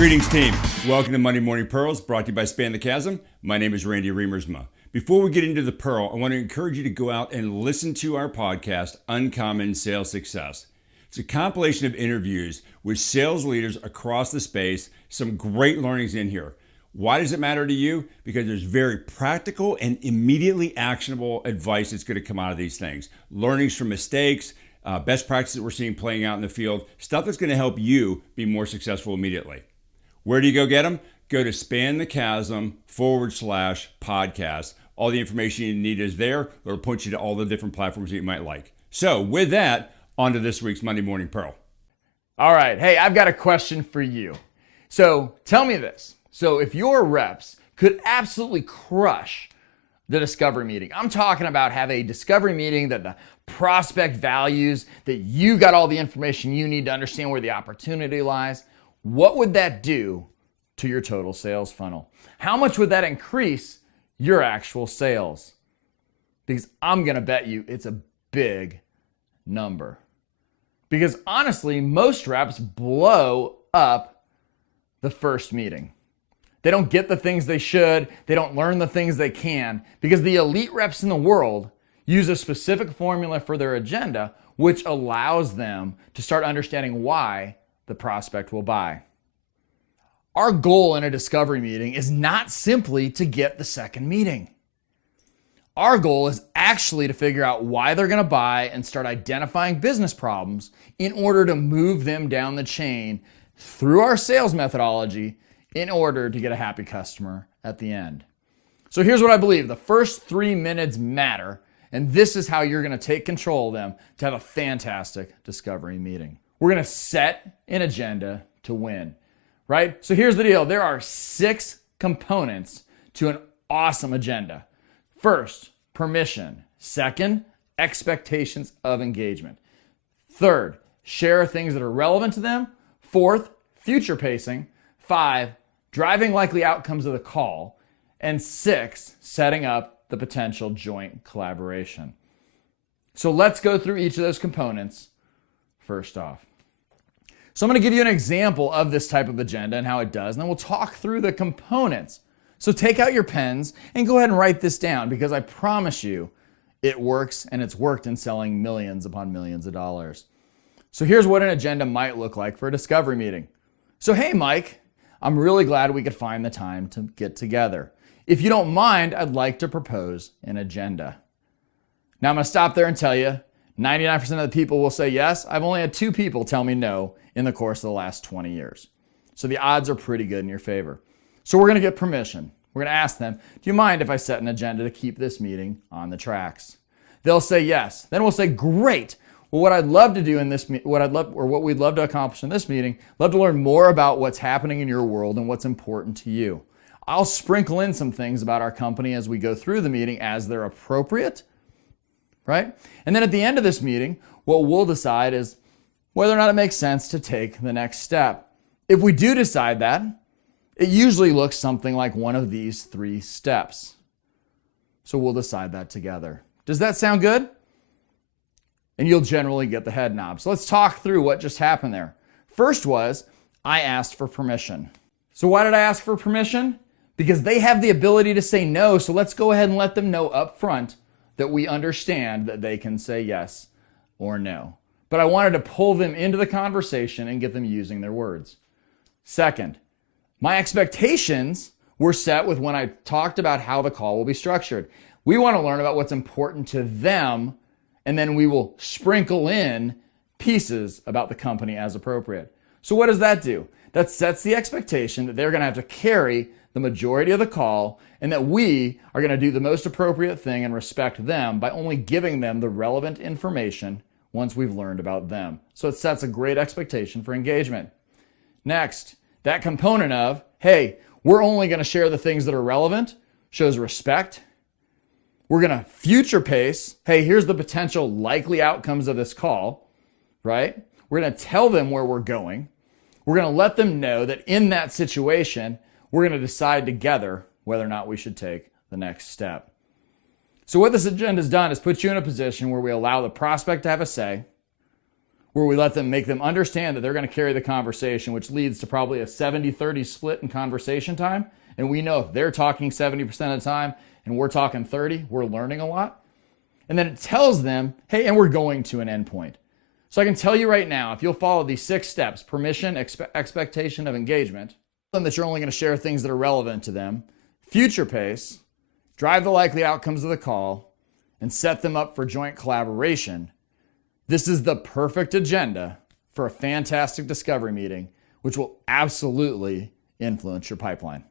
Greetings, team. Welcome to Monday Morning Pearls, brought to you by Span the Chasm. My name is Randy Remersma. Before we get into the Pearl, I want to encourage you to go out and listen to our podcast, Uncommon Sales Success. It's a compilation of interviews with sales leaders across the space, some great learnings in here. Why does it matter to you? Because there's very practical and immediately actionable advice that's going to come out of these things. Learnings from mistakes, best practices we're seeing playing out in the field, stuff that's going to help you be more successful immediately. Where do you go get them? Go to spanthechasm.com/podcast. All the information you need is there. It'll point you to all the different platforms that you might like. So with that, on to this week's Monday Morning Pearl. All right. Hey, I've got a question for you. So tell me this. So if your reps could absolutely crush the discovery meeting, I'm talking about have a discovery meeting that the prospect values, that you got all the information you need to understand where the opportunity lies, what would that do to your total sales funnel? How much would that increase your actual sales? Because I'm going to bet you it's a big number. Because honestly, most reps blow up the first meeting. They don't get the things they should. They don't learn the things they can because the elite reps in the world use a specific formula for their agenda, which allows them to start understanding why the prospect will buy. Our goal in a discovery meeting is not simply to get the second meeting. Our goal is actually to figure out why they're going to buy and start identifying business problems in order to move them down the chain through our sales methodology in order to get a happy customer at the end. So here's what I believe. The first 3 minutes matter, and this is how you're going to take control of them to have a fantastic discovery meeting. We're going to set an agenda to win, right? So here's the deal. There are 6 components to an awesome agenda. First, permission. Second, expectations of engagement. Third, share things that are relevant to them. Fourth, future pacing. 5, driving likely outcomes of the call. And 6, setting up the potential joint collaboration. So let's go through each of those components first off. So I'm going to give you an example of this type of agenda and how it does, and then we'll talk through the components. So take out your pens and go ahead and write this down because I promise you it works, and it's worked in selling millions upon millions of dollars. So here's what an agenda might look like for a discovery meeting. So hey Mike, I'm really glad we could find the time to get together. If you don't mind, I'd like to propose an agenda. Now I'm going to stop there and tell you 99% of the people will say yes. I've only had 2 people tell me no in the course of the last 20 years. So the odds are pretty good in your favor. So we're going to get permission. We're going to ask them, do you mind if I set an agenda to keep this meeting on the tracks? They'll say yes. Then we'll say, great. Well, what I'd love to do in this, what we'd love to accomplish in this meeting, love to learn more about what's happening in your world and what's important to you. I'll sprinkle in some things about our company as we go through the meeting as they're appropriate, right? And then at the end of this meeting, what we'll decide is whether or not it makes sense to take the next step. If we do decide that, it usually looks something like one of these 3 steps. So we'll decide that together. Does that sound good? And you'll generally get the head nod. So let's talk through what just happened there. First was, I asked for permission. So why did I ask for permission? Because they have the ability to say no, so let's go ahead and let them know up front that we understand that they can say yes or no. But I wanted to pull them into the conversation and get them using their words. Second, my expectations were set with when I talked about how the call will be structured. We want to learn about what's important to them, and then we will sprinkle in pieces about the company as appropriate. So what does that do? That sets the expectation that they're going to have to carry the majority of the call and that we are going to do the most appropriate thing and respect them by only giving them the relevant information once we've learned about them. So it sets a great expectation for engagement. Next, that component of, hey, we're only going to share the things that are relevant, shows respect. We're going to future pace. Hey, here's the potential likely outcomes of this call, right? We're going to tell them where we're going. We're going to let them know that in that situation, we're going to decide together whether or not we should take the next step. So what this agenda has done is put you in a position where we allow the prospect to have a say. where we make them understand that they're going to carry the conversation, which leads to probably a 70-30 split in conversation time. And we know if they're talking 70% of the time and we're talking 30, we're learning a lot. And then it tells them, hey, and we're going to an endpoint. So I can tell you right now, if you'll follow these 6 steps, permission, expectation of engagement, that you're only going to share things that are relevant to them, future pace, drive the likely outcomes of the call, and set them up for joint collaboration. This is the perfect agenda for a fantastic discovery meeting, which will absolutely influence your pipeline.